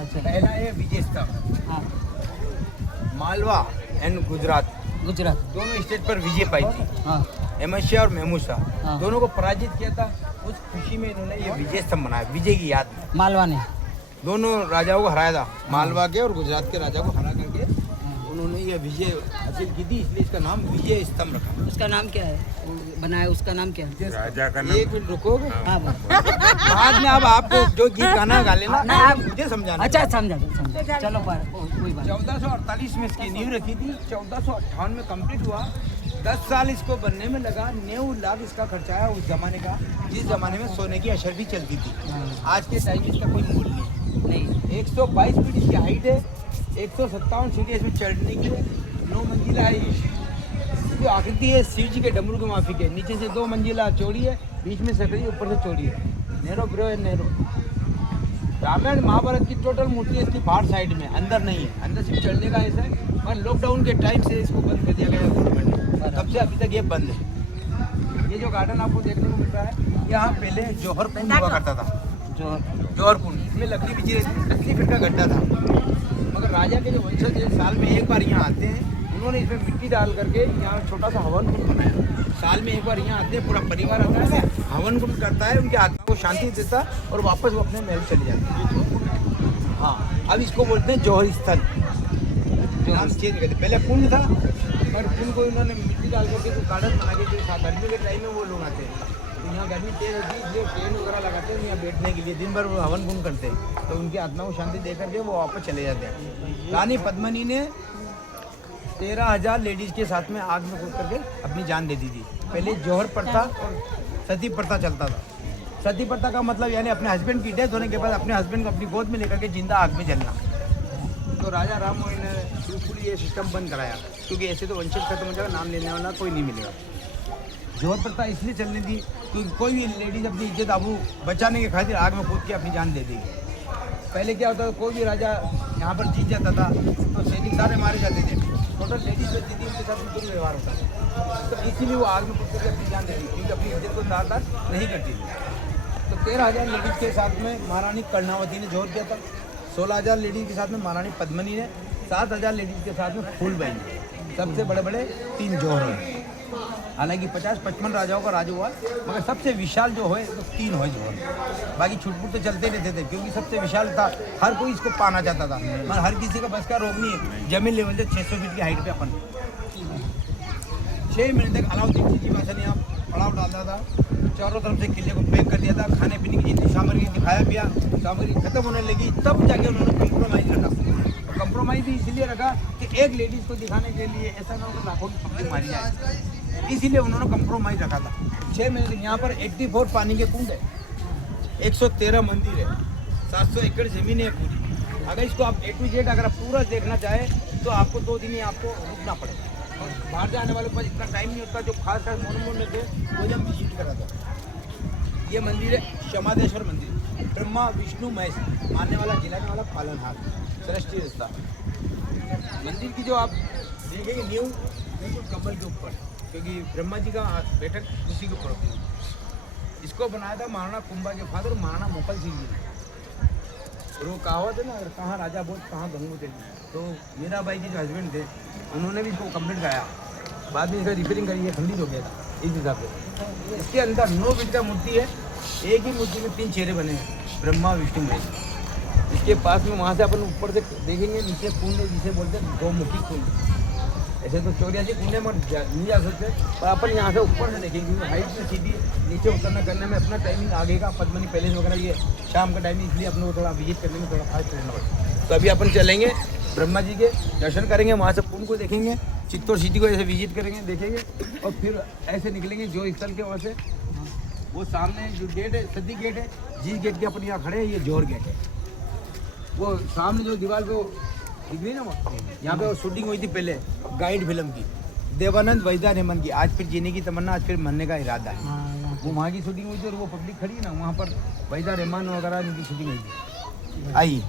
अच्छा। पहला है विजय स्तंभ। हाँ। मालवा एंड गुजरात गुजरात। दोनों स्टेट पर विजय पाई थी। हाँ। अहमद शाह और महमूद शाह हाँ। दोनों को पराजित किया था। उस खुशी में इन्होंने ये विजय स्तंभ बनाया, विजय की याद में। मालवा ने। दोनों राजाओं को हराया था, मालवा के और गुजरात के राजा को हरा करके उन्होंने ये विजय हासिल की थी, इसलिए इसका नाम विजय स्तंभ रखा। उसका नाम क्या है? वो बनाया उसका नाम क्या है? राजा का नाम। एक मिनट रुकोगे? हाँ बाद में अब आपको जो गीत गाना गा लेना, ना, आप- मुझे समझाना। अच्छा समझा चलो पर कोई बात 1448 में इसकी नींव रखी थी, 1458 में कंप्लीट हुआ। 10 साल इसको बनने में लगा, 9 लाख इसका खर्चा आया उस जमाने का, जिस जमाने में सोने की अशर भी चलती थी। हाँ। आज के टाइम में इसका कोई मूल्य नहीं। नहीं। 122 फीट इसकी हाइट है, 157 सीटें इसमें चढ़ने की है, 9 मंजिला है ये। जो आकृति है शिव जी के डमरू के माफिक है, नीचे से 2 मंजिला चौड़ी है, बीच में सकड़ी, ऊपर से चौड़ी है। नैरो ब्रो है नैरो। रामायण महाभारत की टोटल मूर्ति इसकी बाहर साइड में, अंदर नहीं है। अंदर सिर्फ चढ़ने का ऐसा है, पर लॉकडाउन के टाइम से इसको बंद कर दिया गया है गवर्नमेंट ने, तब से अभी तक ये बंद है। ये जो गार्डन आपको देखने को मिल रहा है, यहाँ पहले जौहर कुंड हुआ करता था। जौहर कुंड, इसमें लकड़ी बिछी रहती थी, 80 फीट का गड्ढा था। मगर राजा के जो वंशज साल में एक बार यहाँ आते हैं, उन्होंने इसमें मिट्टी डाल करके यहाँ छोटा सा हवन कुंड बनाया। साल में एक बार यहाँ आते हैं, पूरा परिवार आता है, हवन कुंड करता है, उनकी आत्मा को शांति देता है और वापस वो अपने महल चले जाते हैं। हाँ, अब इसको बोलते हैं जौहर स्थल। नाम चेंज कर दिया, पहले कुंड था, पर कुंड को इन्होंने मिट्टी डाल करके तो गार्डन बना के जो गर्मी के टाइम में वो लोग आते हैं, तो यहाँ गर्मी तेज होती है, इसलिए टेंट वगैरह लगाते हैं यहाँ बैठने के लिए, दिन भर वो हवन कुंड करते हैं, तो उनकी आत्मा को शांति दे करके वो वापस चले जाते हैं। रानी पद्मिनी ने 13,000 लेडीज के साथ में आग में कूद करके अपनी जान दे दी थी। पहले जौहर प्रथा और सती प्रथा चलता था। सती प्रथा का मतलब यानी अपने हस्बैंड की डेथ होने के बाद अपने हस्बैंड को अपनी गोद में लेकर के जिंदा आग में जलना। तो राजा राम मोहन ने बिल्कुल ये सिस्टम बंद कराया, क्योंकि ऐसे तो वंशज खत्म हो जाएगा, नाम लेने वाला कोई नहीं मिलेगा। जौहर प्रथा इसलिए चलने दी क्योंकि कोई भी लेडीज अपनी इज्जत आबरू बचाने के खातिर आग में कूद के अपनी जान दे देगी। पहले क्या होता था, कोई भी राजा यहाँ पर जीत जाता था तो सैनिक सारे मारे जाते थे, टोटल लेडीज बचती थी, उनके साथ बिल्कुल व्यवहार होता था। तो इसीलिए वो आग में कूद करके अपनी जान देती, क्योंकि अपनी इज्जत को दार नहीं करती थी। तो 13,000 लेडीज के साथ में महारानी कर्णावती ने जौहर किया था, 16,000 लेडीज के साथ में महारानी पद्मिनी ने, 7,000 लेडीज के साथ में फूलबाई ने। सबसे बड़े बड़े 3 जौहर हैं। हालांकि 50-55 राजाओं का राज हुआ, मगर सबसे विशाल जो है तो 3 है जौहर। बाकी छुटपुट तो चलते रहते थे, क्योंकि सबसे विशाल था, हर कोई इसको पाना चाहता था, मगर हर किसी का बस का रोक नहीं है। जमीन लेवल से 600 फीट की हाइट पे अपन 6 महीने तक अलाउद्दीन खिलजी बादशाह ने यहाँ पड़ाव डाला था, चारों तरफ से किले को पैक कर दिया था, खाने पीने की जितनी सामग्री दिखाया पिया, सामग्री खत्म होने लगी, तब जाके उन्होंने कंप्रोमाइज रखा। कंप्रोमाइज भी इसलिए रखा कि एक लेडीज को दिखाने के लिए ऐसा ना हो कि लाखों की पब्लिक मारी जाए, इसीलिए उन्होंने कंप्रोमाइज रखा था। 6 महीने तक यहाँ पर 84 पानी के कुंड है, 113 मंदिर है, 700 एकड़ जमीन है पूरी। अगर इसको आप A to Z अगर आप पूरा देखना चाहें तो आपको 2 दिन ही आपको रुकना पड़ेगा। और बाहर जाने वालों के पास इतना टाइम नहीं होता, जो खास मोनोमोन में थे वो हम विजिट करा था। ये मंदिर है क्षमादेश्वर मंदिर, ब्रह्मा विष्णु महेश मानने वाला, जिलाने वाला, पालनहार, सृष्टि रस्ता। मंदिर की जो आप देखेंगे नींव बिल्कुल कमल के ऊपर, क्योंकि ब्रह्मा जी का बैठक उसी के ऊपर होती है। इसको बनाया था महाराणा कुंभा के फादर महाराणा मोकल सिंह जी ने। और वो कहावत है ना, अगर कहाँ राजा बोल कहाँ गंगू तेल, तो मीरा बाई के जो हस्बैंड थे उन्होंने भी इसको कंप्लीट गाया, बाद में इसका रिपेयरिंग करी है, खंडित हो गया था इस हिसाब से। इसके अंदर 9 फीट का मूर्ति है, एक ही मूर्ति में 3 चेहरे बने हैं, ब्रह्मा विष्णु महेश। इसके पास में वहाँ से अपन ऊपर से देखेंगे, नीचे कुंड है जिसे बोलते हैं गौमुखी कुंड। ऐसे तो 84 कुंडे में नहीं जा सकते, पर अपन यहाँ से ऊपर से देखेंगे, क्योंकि हाइट में सीधी नीचे उतरना करने में अपना टाइमिंग आगे का पद्मनी पैलेस वगैरह ये शाम का टाइमिंग, इसलिए अपने को थोड़ा विजिट करने में थोड़ा फास्ट रहना पड़ता। तो अभी अपन चलेंगे ब्रह्मा जी के दर्शन करेंगे, वहाँ से कुंड को देखेंगे, चित्तौड़ सिटी को ऐसे विजिट करेंगे, देखेंगे, और फिर ऐसे निकलेंगे जो स्थल के वहाँ से। वो सामने जो गेट है सदी गेट है, जिस गेट के अपन यहाँ खड़े हैं ये जौहर गेट है। वो सामने जो दीवार पे दिख रही ना, वो यहाँ पे वो शूटिंग हुई थी पहले गाइड फिल्म की, देवानंद वहीदा रेहमान की, आज फिर जीने की तमन्ना, आज फिर मरने का इरादा है। वो वहाँ की शूटिंग हुई थी और वो पब्लिक खड़ी है ना, वहाँ पर वहीदा रेहमान वगैरह इनकी शूटिंग हुई थी। आइए।